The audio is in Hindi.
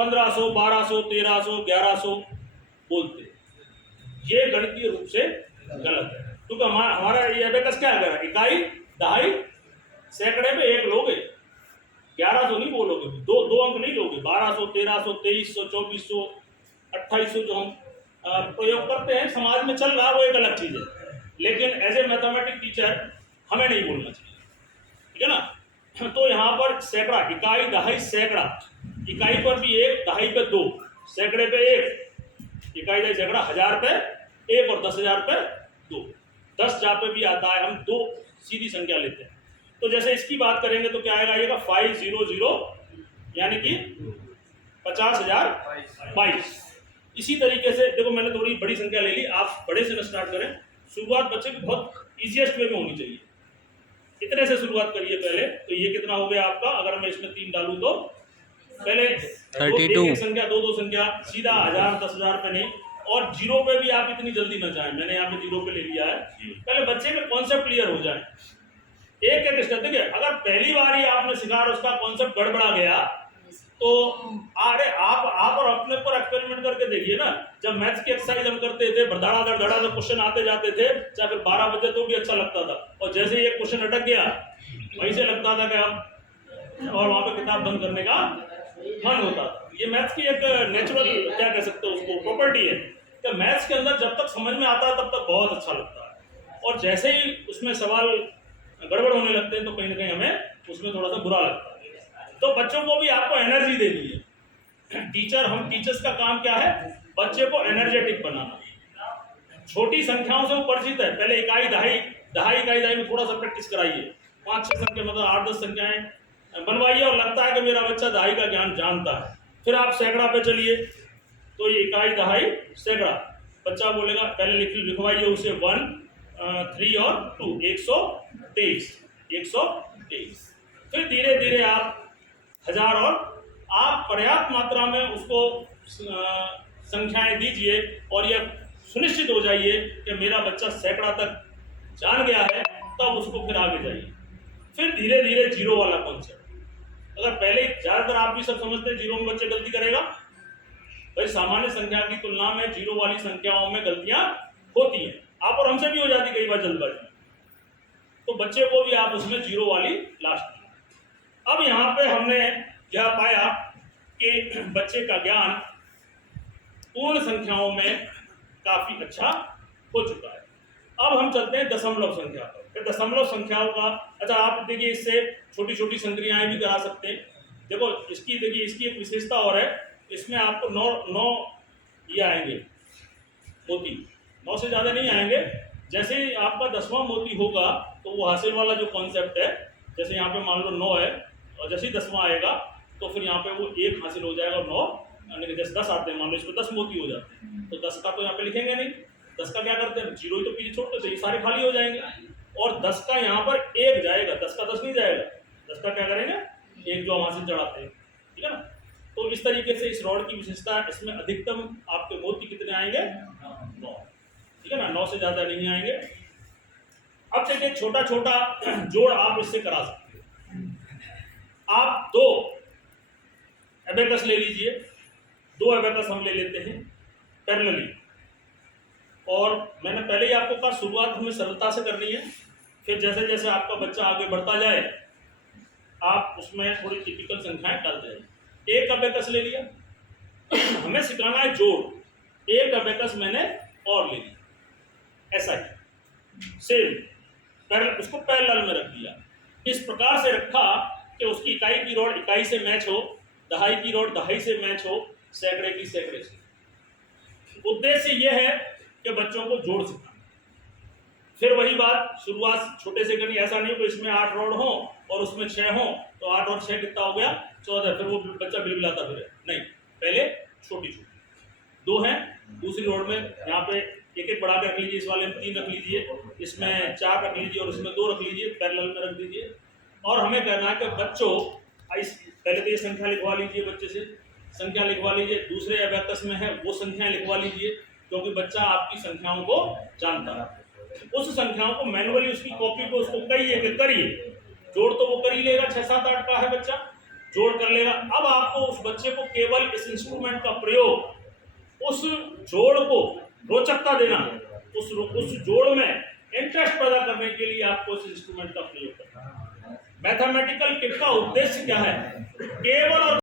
1500, 1200, 1300, 1100 बोलते हैं। ये गणितीय रूप से गलत है, क्योंकि हमारा ये एबेकस क्या है, इकाई, दहाई, सैकड़े में एक लोगे, 1100 नहीं बोलोगे, दो अंक नहीं लोगे। 1200, 1300, 2300, 2400, 2800 जो हम प्रयोग करते हैं, समाज में चल रहा वो एक अलग चीज है, लेकिन एज ए मैथमेटिक्स टीचर हमें नहीं बोलना चाहिए, ठीक है ना। तो यहाँ पर सैकड़ा, इकाई, दहाई, सैकड़ा, इकाई पर भी 1, दहाई पे 2, सैकड़े पे 1, इकाई, दहाई, सैकड़ा, 1000 पे 1 और 10,000 पे 2। 10 जहाँ पे भी आता है हम 2 सीधी संख्या लेते हैं। तो जैसे इसकी बात करेंगे तो क्या आएगा, 500 यानी कि 50,022। इसी तरीके से देखो, मैंने थोड़ी बड़ी संख्या ले ली, आप बड़े से स्टार्ट करें। शुरुआत बच्चे की बहुत इजीएस्ट वे में होनी चाहिए, इतने से शुरुआत करिए पहले। तो ये कितना हो गया आपका, अगर मैं इसमें 3 डालूं तो पहले 32 एक संख्या, दो संख्या, सीधा 1000, 10,000 पे नहीं। और जीरो पे भी आप इतनी जल्दी न जाएं, मैंने यहाँ पे जीरो पे ले लिया है। पहले बच्चे के कॉन्सेप्ट क्लियर हो जाए, एक एक स्टेप। देखिए, अगर पहली बार ही आपने सिखा और उसका कॉन्सेप्ट गड़बड़ा गया तो अरे आप और अपने पर एक्सपेरिमेंट करके देखिए ना। जब मैथ्स की एक्सरसाइज हम करते थे, धड़ाधड़ क्वेश्चन आते जाते थे, चाहे फिर 12 बजे तो भी अच्छा लगता था, और जैसे ही एक क्वेश्चन अटक गया वहीं से लगता था कि अब, और वहां पे किताब बंद करने का मन होता था। ये मैथ्स की एक नेचुरल, क्या कह सकते हो उसको, प्रॉपर्टी है कि मैथ्स के अंदर जब तक समझ में आता है तब तक बहुत अच्छा लगता है, और जैसे ही उसमें सवाल गड़बड़ होने लगते हैं तो कहीं ना कहीं हमें उसमें थोड़ा सा बुरा लगता है। तो बच्चों को भी आपको एनर्जी देनी है। हम टीचर्स का काम क्या है, बच्चे को एनर्जेटिक बनाना। छोटी संख्याओं से वो परिचित है, पहले इकाई, दहाई में थोड़ा सा प्रैक्टिस कराइए, 5-6 संख्या, मतलब 8-10 संख्याएं बनवाइए, और लगता है कि मेरा बच्चा दहाई का ज्ञान जानता है। फिर आप सैकड़ा पे चलिए, तो ये इकाई, दहाई, सैकड़ा, बच्चा बोलेगा, पहले लिखवाइए उसे 1, 3 और 2, 123। फिर धीरे धीरे आप 1000, और आप पर्याप्त मात्रा में उसको संख्याएं दीजिए, और यह सुनिश्चित हो जाइए कि मेरा बच्चा सैकड़ा तक जान गया है, तब उसको फिर आगे जाइए। फिर धीरे धीरे जीरो वाला कॉन्सेप्ट। अगर पहले ज्यादातर आप भी सब समझते हैं जीरो में बच्चे गलती करेगा, भाई सामान्य संख्या की तुलना में जीरो वाली संख्याओं में गलतियां होती हैं, आप और हमसे भी हो जाती कई बार जल्दबाजी। तो बच्चे को भी आप उसमें जीरो वाली लास्ट। अब यहाँ पे हमने यह पाया कि बच्चे का ज्ञान पूर्ण संख्याओं में काफी अच्छा हो चुका है। अब हम चलते हैं दशमलव संख्या पर। दशमलव संख्याओं का, अच्छा आप देखिए, इससे छोटी छोटी संक्रियाएं भी करा सकते हैं। देखो इसकी, देखिए इसकी एक विशेषता और है, इसमें आपको 9 ये आएंगे मोती, 9 से ज्यादा नहीं आएंगे। जैसे ही आपका 10वां मोती होगा तो वो हासिल वाला जो कॉन्सेप्ट है, जैसे यहाँ पे मान लो 9 है, और जैसे ही 10वां आएगा तो फिर यहाँ पे वो 1 हासिल हो जाएगा, और 9 जैसे 10 आते हैं, मान लो इसमें 10 मोती हो जाते हैं, तो 10 का तो यहाँ पे लिखेंगे नहीं, 10 का क्या करते हैं, जीरो ही तो पीछे छोड़ते, तो ये सारे खाली हो जाएंगे, और 10 का यहाँ पर 1 जाएगा, 10 का 10 नहीं जाएगा, 10 का क्या करेंगे, 1 जो हम हासिल चढ़ाते हैं, ठीक है ना। तो इस तरीके से इस रॉड की विशेषता, इसमें अधिकतम आपके मोती कितने आएंगे, 9, ठीक है ना, 9 से ज्यादा नहीं आएंगे। अब देखिए छोटा छोटा जोड़ आप इससे करा सकते हैं। आप 2 एबेकस ले लीजिए, 2 एबेकस हम ले लेते हैं पैरेलली, और मैंने पहले ही आपको कहा शुरुआत हमें सरलता से करनी है, फिर जैसे जैसे आपका बच्चा आगे बढ़ता जाए आप उसमें थोड़ी टिपिकल संख्याएं डालते जाए। 1 एबेकस ले लिया, हमें सिखाना है जोड़, 1 एबेकस मैंने और ले लिया, ऐसा ही सेम उसको पैरेलल में रख दिया। इस प्रकार से रखा कि उसकी इकाई की रॉड इकाई से मैच हो, दहाई की रॉड दहाई से मैच हो, सैकड़े की सैकड़े से। उद्देश्य यह है कि बच्चों को जोड़ सिखाना। फिर वही बात, शुरुआत छोटे से करनी, ऐसा नहीं कि इसमें 8 रॉड हो और उसमें 6 हो, तो 8 और 6 कितना हो गया, 14, फिर वो बच्चा बिलबिलाता फिर नहीं, पहले छोटी छोटी 2 हैं, दूसरी रॉड में यहाँ पे एक बढ़ा के रख लीजिए, इस वाले में 3 रख लीजिए, इसमें 4 रख लीजिए, और इसमें 2 रख लीजिए, पैरेलल में रख दीजिए। और हमें कहना है कि बच्चों, पहले तो ये संख्या लिखवा लीजिए, बच्चे से संख्या लिखवा लीजिए, दूसरे एबेकस में है वो संख्याएं लिखवा लीजिए, क्योंकि बच्चा आपकी संख्याओं को जानता है। उस संख्याओं को मैनुअली उसकी कॉपी को उसको कहिए कि करिए, जोड़ तो वो कर ही लेगा, 6, 7, 8 का है बच्चा, जोड़ कर लेगा। अब आपको उस बच्चे को केवल इस इंस्ट्रूमेंट का प्रयोग उस जोड़ को रोचकता देना, उस जोड़ में इंटरेस्ट पैदा करने के लिए आपको इस इंस्ट्रूमेंट का प्रयोग करना है। मैथमेटिकल किट का उद्देश्य क्या है? केवल और